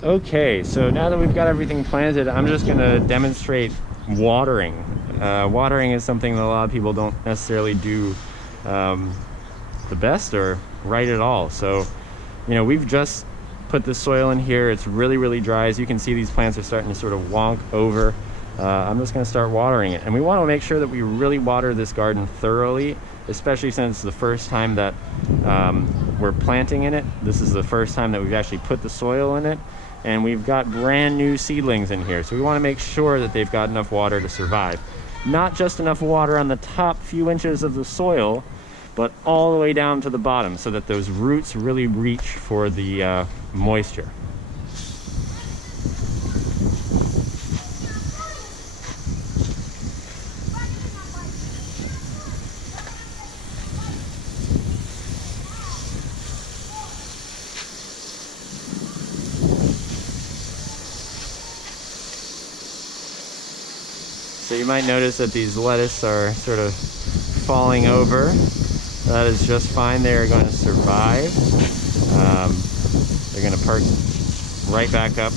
Okay, so now that we've got everything planted, I'm just going to demonstrate watering. Watering is something that a lot of people don't necessarily do the best or right at all. So, we've just put the soil in here. It's really dry. As you can see, these plants are starting to sort of wonk over. I'm just going to start watering it. And we want to make sure that we really water this garden thoroughly, especially since it's the first time that we're planting in it. This is the first time that we've actually put the soil in it. And we've got brand new seedlings in here. So we want to make sure that they've got enough water to survive. Not just enough water on the top few inches of the soil, but all the way down to the bottom so that those roots really reach for the moisture. So you might notice that these lettuce are sort of falling over. That is just fine. They are going to survive. They're going to perk right back up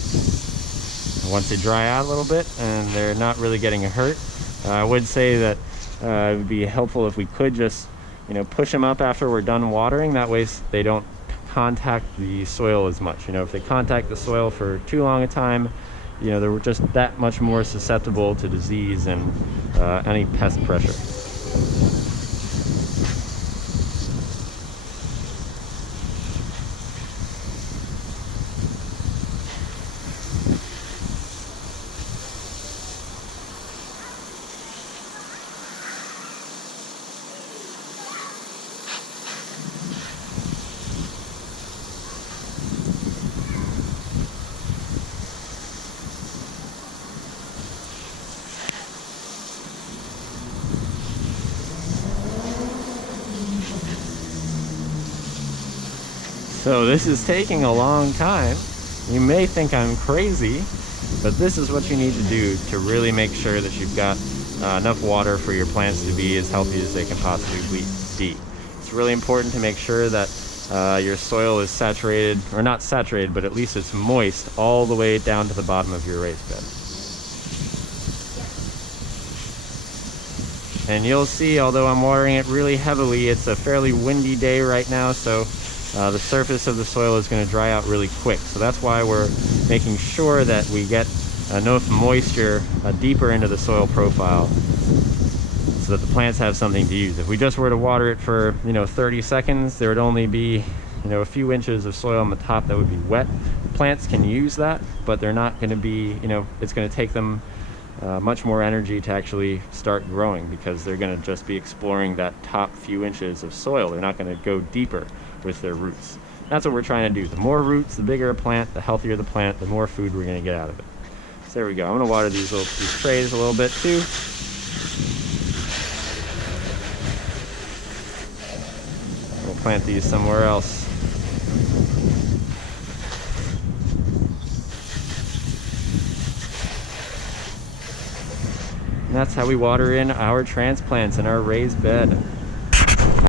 once they dry out a little bit, and they're not really getting hurt. I would say that it would be helpful if we could just, push them up after we're done watering. That way they don't contact the soil as much. If they contact the soil for too long a time, they're just that much more susceptible to disease and any pest pressure. So this is taking a long time. You may think I'm crazy, but this is what you need to do to really make sure that you've got enough water for your plants to be as healthy as they can possibly be. It's really important to make sure that your soil is saturated, or not saturated, but at least it's moist all the way down to the bottom of your raised bed. And you'll see, although I'm watering it really heavily, it's a fairly windy day right now, so the surface of the soil is going to dry out really quick. So that's why we're making sure that we get enough moisture deeper into the soil profile so that the plants have something to use. If we just were to water it for 30 seconds, there would only be a few inches of soil on the top that would be wet. Plants can use that, but they're not going to be, it's going to take them much more energy to actually start growing, because they're going to just be exploring that top few inches of soil. They're not going to go deeper with their roots. That's what we're trying to do. The more roots, the bigger a plant, the healthier the plant, the more food we're going to get out of it. So there we go. I'm going to water these trays a little bit too. We'll plant these somewhere else. And that's how we water in our transplants in our raised bed.